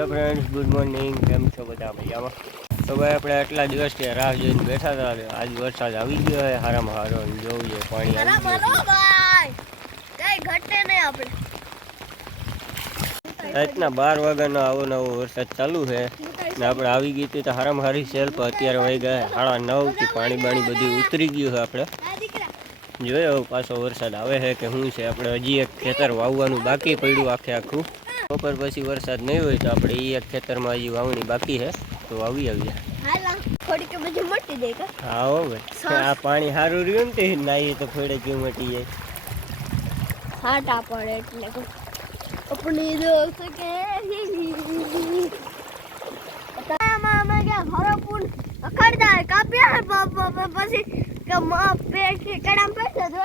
Hello friends good morning કેમ છો બધા મજામાં? તો ભાઈ આપણે આટલા દિવસથી રાહ જોઈને બેઠા હતા આજ વરસાદ આવી ગયો છે. હારામાં હારો જોઈએ પાણી આવી ઘટે નહીં આપણે. રાતના બાર વાગ્યાનો આવો નવો વરસાદ ચાલુ છે ને આપણે આવી ગઈ હતી તો હારામાં હારી સેલ પર અત્યારે વહી ગયા સાડા નવથી પાણી બાણી બધું ઉતરી ગયું છે આપણે. જોયો પાછો વરસાદ આવે છે કે શું છે? આપણે હજી એક ખેતર વાવવાનું બાકી પડ્યું આખે આખું. બપોર પછી વરસાદ નહીં હોય તો આપણે એ એક ખેતરમાં હજી વાવણી બાકી છે તો વાવી આવીએ. થોડીક બધું મટી જાય હા આ પાણી સારું રહ્યું ને તો થોડે જ મટી હાટા પડે એટલે આપણે જો કે મામા કે ભરો પૂન અકડદાર કાપ્યા પછી કે મા પેટ કે કડામ કડામ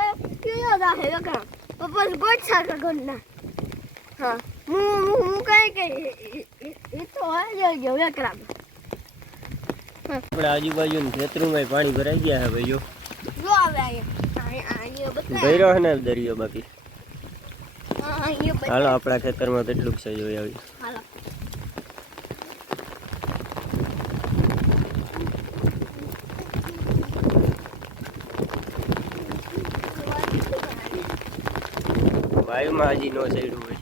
પછી ગોટ ગોટ ના હા. મુ મુ કઈ કે એ તો આ ગયો વેકરામ આપણે આજુબાજુ ખેતરોમાં પાણી ભરાઈ ગયા હે ભાઈઓ. જો આવે ભર્યો છે ને દરિયો બાકી? હાલો, આપણા ખેતરમાં કેટલું છે, જોઈ આવી. હાલો વાયુમાં હજી નો ચડ્યું હોય.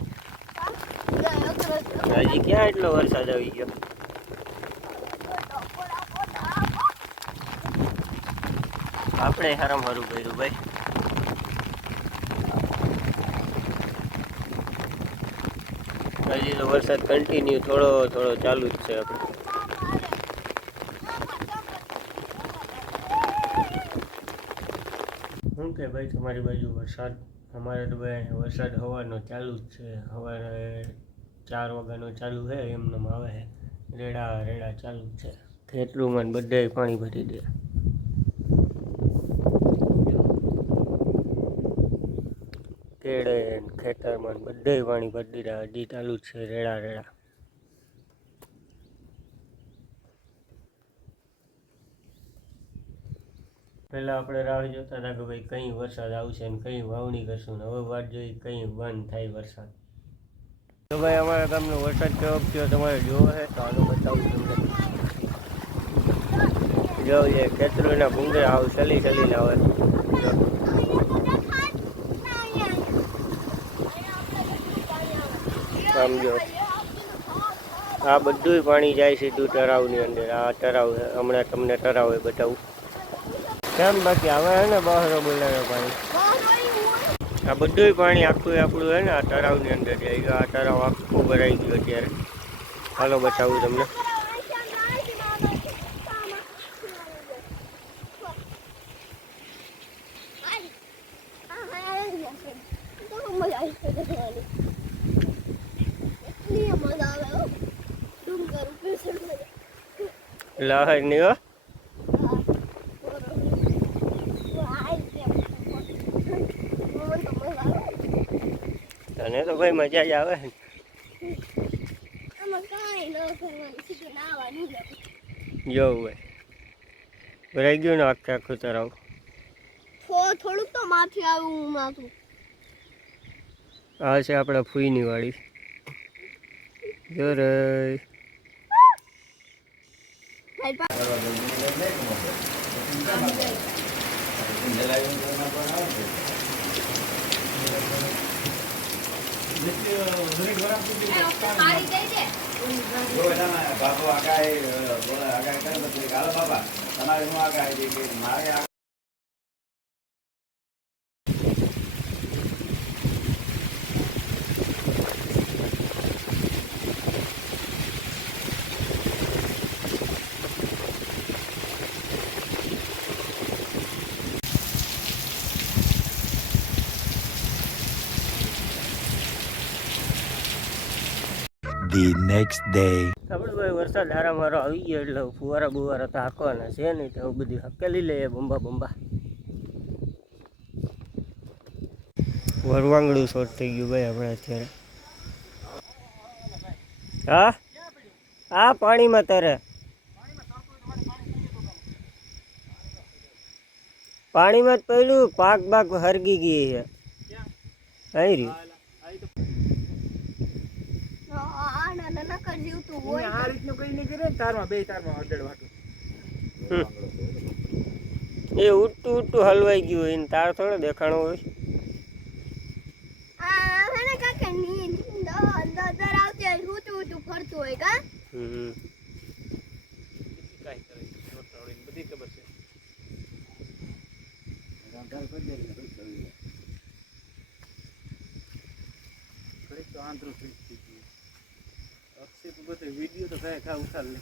હજી ક્યાં એટલો વરસાદ આવી ગયો? આપણે હરમ હરું કર્યું ભાઈ. હજી તો વરસાદ કન્ટિન્યુ થોડો થોડો ચાલુ જ છે આપણે. શું કે ભાઈ તમારી બાજુ વરસાદ, અમારે તો ભાઈ વરસાદ હવાનો ચાલુ જ છે. સવારે ચાર વાગ્યાનો ચાલુ છે એમને આવે છે. રેડા રેડા ચાલુ છે. ખેતરોમાં ને બધે પાણી ભરી દે. કેળે ખેતરમાં બધે પાણી ભરી દીધા. હજી ચાલુ છે રેડા રેડા. પહેલાં આપણે રાહ જોતા હતા કે ભાઈ કઈ વરસાદ આવશે ને કઈ વાવણી કરશું ને હવે વાત જોઈ કઈ બંધ થાય વરસાદ. તો ભાઈ, અમારા ગામનો વરસાદ કેવો થયો તમારે જોવો છે તો આનું બતાવું તમને. જો એ ખેતરોના ભૂંગળા આવ ચલી ચલીને આવે. સમજો આ બધું પાણી જાય સીધું તળાવની અંદર. આ તળાવ હમણાં તમને તળાવે બતાવું. કેમ બાકી? આવે ને બહારો બોલાવે પાણી. આ બધું પાણી આખું આપણું હે ને આ તળાવની અંદર જાય ગયું આ તળાવ આખું ભરાઈ ગયું અત્યારે. હાલો બતાવું તમને. લહેરની તને તો ભાઈ મજા જ આવે. ને જોવું ભાઈ ભરાઈ ગયું ને આખે આખું તરાવ થોડુંક તો માથે આવું માથું. આ છે આપણા ફૂઈની વાળી જો રે. બાપુ તમારે શું આગાહી મારે આ- નેક્સ્ટ ડે. ભાઈ, વરસાદ હારા મારો આવી ગયો એટલે ફુવારા બુવારા તો હાંકવાના છે નહીં તો બધી હકેલી લઈએ બંબા બંબા વરવાંગડું શોર્ટ થઈ ગયું ભાઈ આપણે અત્યારે. હા? આ પાણીમાં તારે. પાણીમાં જ પેલું પાક બાક હરગી ગઈ છે. અહીં રહ્યું? જીવતું હોય આ રીતનું કઈ નહીં કરે ને તારમાં બે તારમાં અડડવાટું એ ઉડતું ઉડતું હલવાઈ ગયું હોય ને તાર થોડો દેખાણો હોય. આ હે ને કાકે ની અંદર આવતી હોય ઊંચું ઊંચું ફરતું હોય કા? હમ. કાંઈ કરે ચોટાડીને બધી ખબર છે તો આંતરું ફીટ થઈ ગયું. વીડિયો તો કાંઈ ખા ઉતાર લે